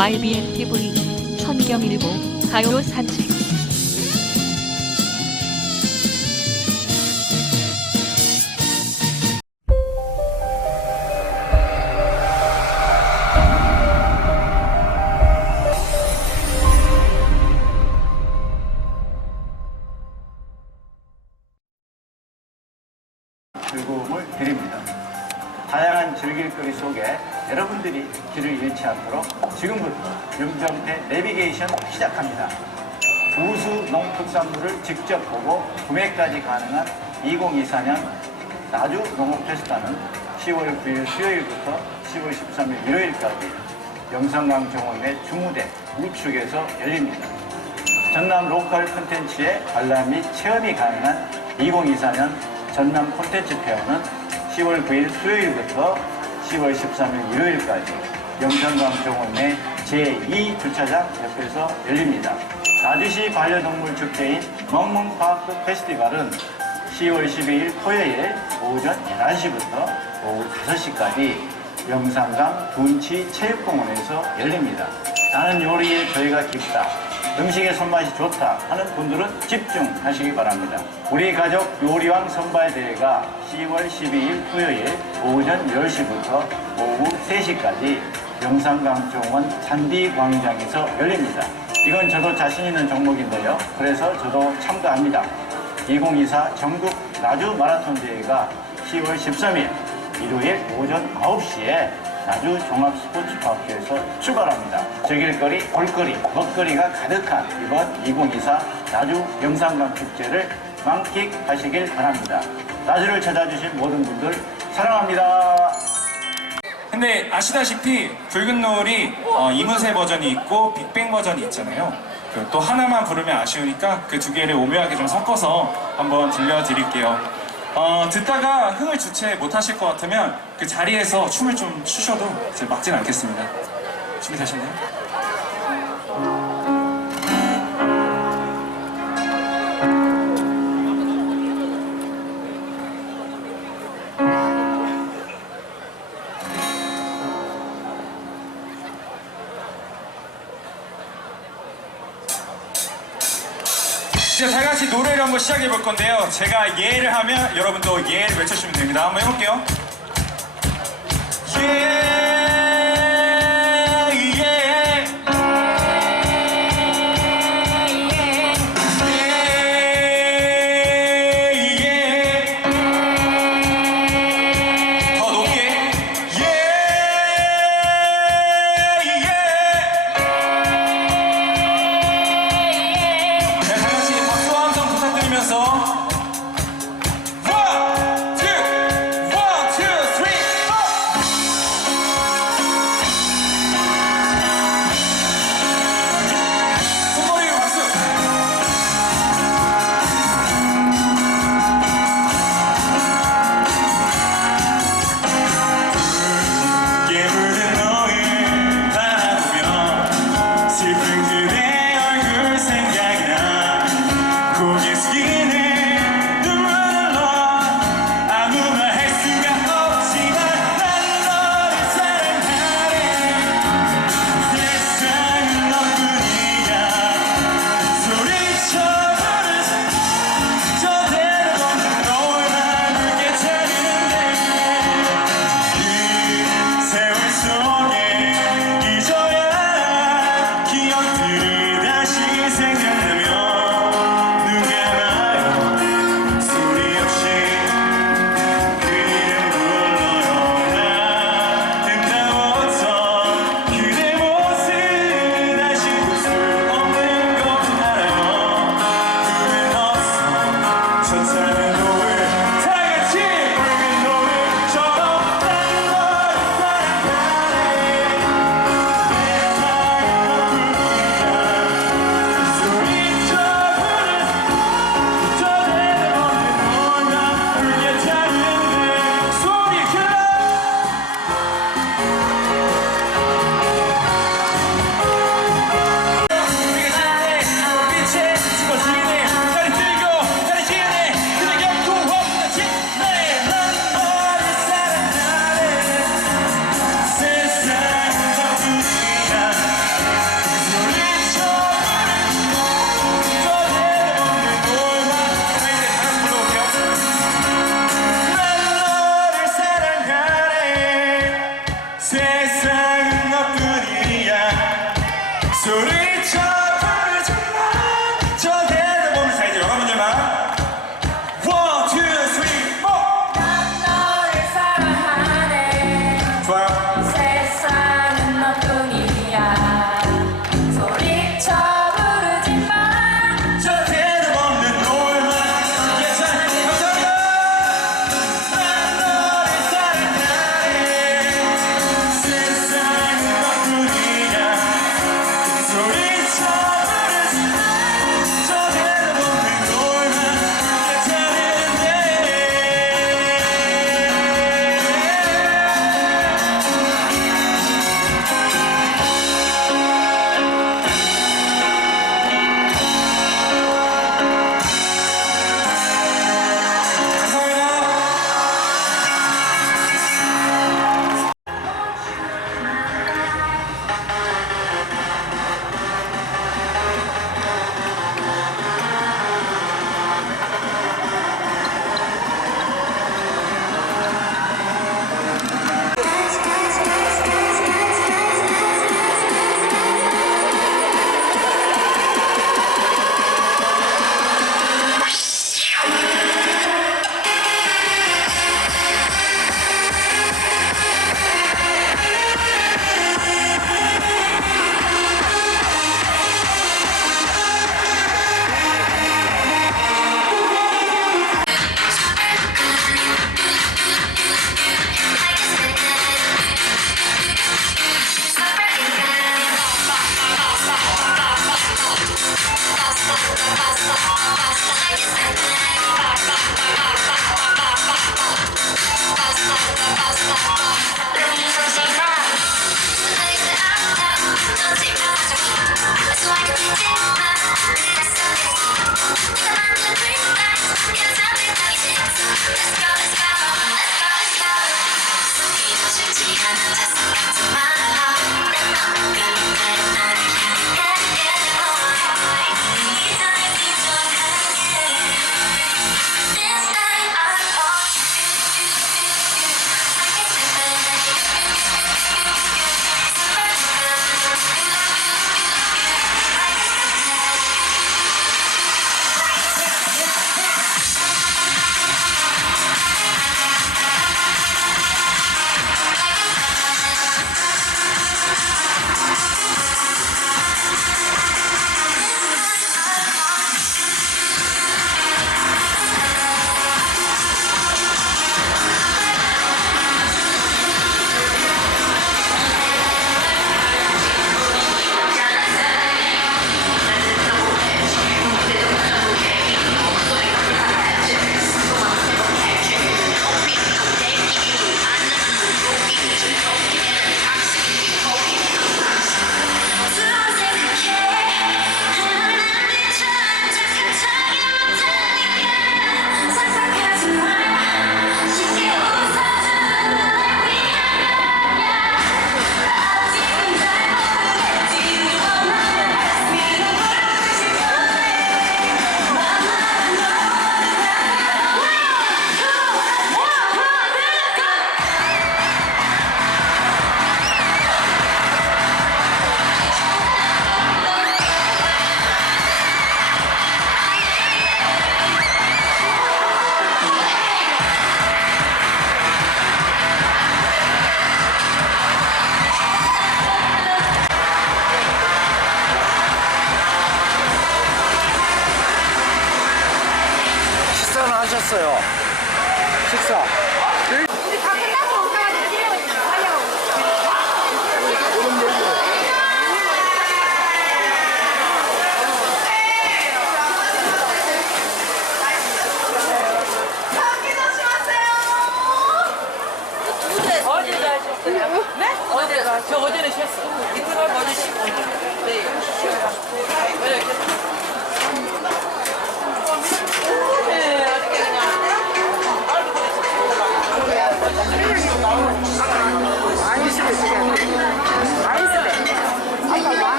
YBN TV 선경일보 가요 산책 시작합니다. 우수 농특산물을 직접 보고 구매까지 가능한 2024년 나주 농업페스타는 10월 9일 수요일부터 10월 13일 일요일까지 영산강 정원의 중무대 우측에서 열립니다. 전남 로컬 콘텐츠의 관람 및 체험이 가능한 2024년 전남 콘텐츠 페어는 10월 9일 수요일부터 10월 13일 일요일까지 영산강 정원 내 제2주차장 옆에서 열립니다. 나주시 반려동물 축제인 멍멍파크 페스티벌은 10월 12일 토요일 오전 11시부터 오후 5시까지 영산강 둔치 체육공원에서 열립니다. 나는 요리에 저희가 깊다. 음식의 손맛이 좋다 하는 분들은 집중하시기 바랍니다. 우리 가족 요리왕 선발대회가 10월 12일 토요일 오전 10시부터 오후 3시까지 영산강정원 잔디광장에서 열립니다. 이건 저도 자신 있는 종목인데요. 그래서 저도 참가합니다. 2024 전국 나주 마라톤 대회가 10월 13일 일요일 오전 9시에 나주 종합스포츠파크에서 출발합니다. 즐길거리, 볼거리, 먹거리가 가득한 이번 2024 나주 영산강 축제를 만끽하시길 바랍니다. 나주를 찾아주신 모든 분들 사랑합니다. 근데 아시다시피 붉은 노을이 어, 이문세 버전이 있고 빅뱅 버전이 있잖아요. 그또 하나만 부르면 아쉬우니까 그 두 개를 오묘하게 좀 섞어서 한번 들려드릴게요. 어, 듣다가 흥을 주체 못하실 것 같으면 그 자리에서 춤을 좀 추셔도 이제 막진 않겠습니다. 준비되셨나요? 한번 시작해 볼 건데요. 제가 예를 하면 여러분도 예를 외쳐주시면 됩니다. 한번 해볼게요. 예, 예. 함성 부 Conhecia